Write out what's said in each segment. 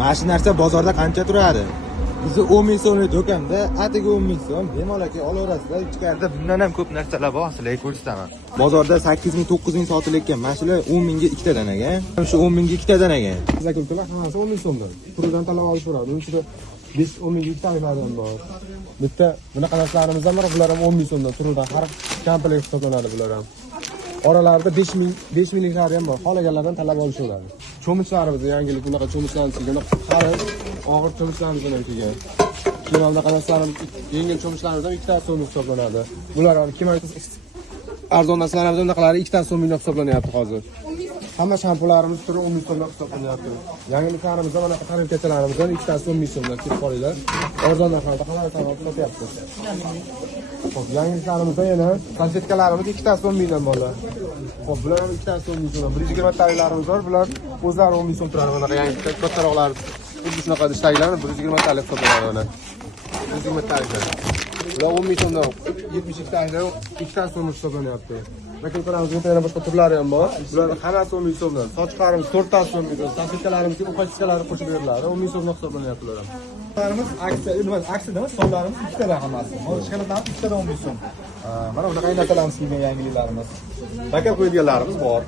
Mana shu narsa bozorda qancha turadi? Bizni 10 ming so'mlik do'konda atiga 10 ming so'm, bemalol aka olaverasizlar. Ichkarida bundan ham ko'p narsalar bor, sizlarga ko'rsataman. Bozorda 8 ming, 9 ming sotilayotgan mashina 10 mingga ikkitadan ekan. Shu 10 mingga ikkitadan ekan. Zakulkalar hammasi 10 ming so'mdan. Turidan tanlab olishadi. Buning ichida 5-10 ming ikkitaliklari bor. Bitta bunaqa narsalarimiz ham bor, bular ham 10 ming so'mdan. Turidan har komplekt hisoblanadi bular ham. Oralarida 5 mingliklari ham bor. Xohlaganlardan tanlab olishadi. Cho'michlarimiz yangilik bunaqa cho'michlarni kelgan. Qari og'ir cho'michlarimiz ham kelgan. Keyin bunaqa narsalarimiz yengil cho'michlarimiz ham 2 ta so'm hisoblanadi. Bular ham kim aytsa arzon narsalarimiz bunaqalari 2 ta so'm hisoblanyapti hozir. Hamma shampularimiz turi 10 ming so'mdan hisoblanyapti. Yangiliklarimiz ham bunaqa tarifkachalarimiz ham 2 ta so'm ming so'mdan kelib qolinglar. Arzon narxlarda hamma savol sotyapti. Xo'p, yangiliklarimiz yana konfetkalarimiz 2 ta so'm mingdan borlar. Xo'p, bular ham 2 ta so'm ming so'mdan. 120 taliklarimiz bor. Bular o'zlari 10 ming so'm turadi. Bunaqa yangi kattaroqlar xuddi shunaqa ishlaydilar. 120 talik hisoblanadi mana. 120 taliklar. Bular 10 ming so'mdan 72 taliklar 2 ta so'm hisoblanyapti. Makinkalarimiz yana boshqa turlari ham bor. Bular hammasi 10 ming so'mdan. Sochiqlarimiz 4 ta so'm ming. Konfetkalarimiz upachkalari qo'shib beriladi. 10 ming so'mdan hisoblanyapti bular ham. Larimiz aksiyada sonlarimiz ikkitadan hammasi. Hozir chiqarib ikkitadan 10 ming so'm. Mana bunaqa narsalarimiz kelgan yangiliklarimiz. Baka qo'yganlarimiz bor.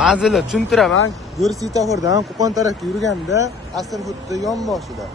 Manzilni tushuntiraman. Yo'l svetofordan Qo'qon tarafga yurganda asl xuddi yon boshida.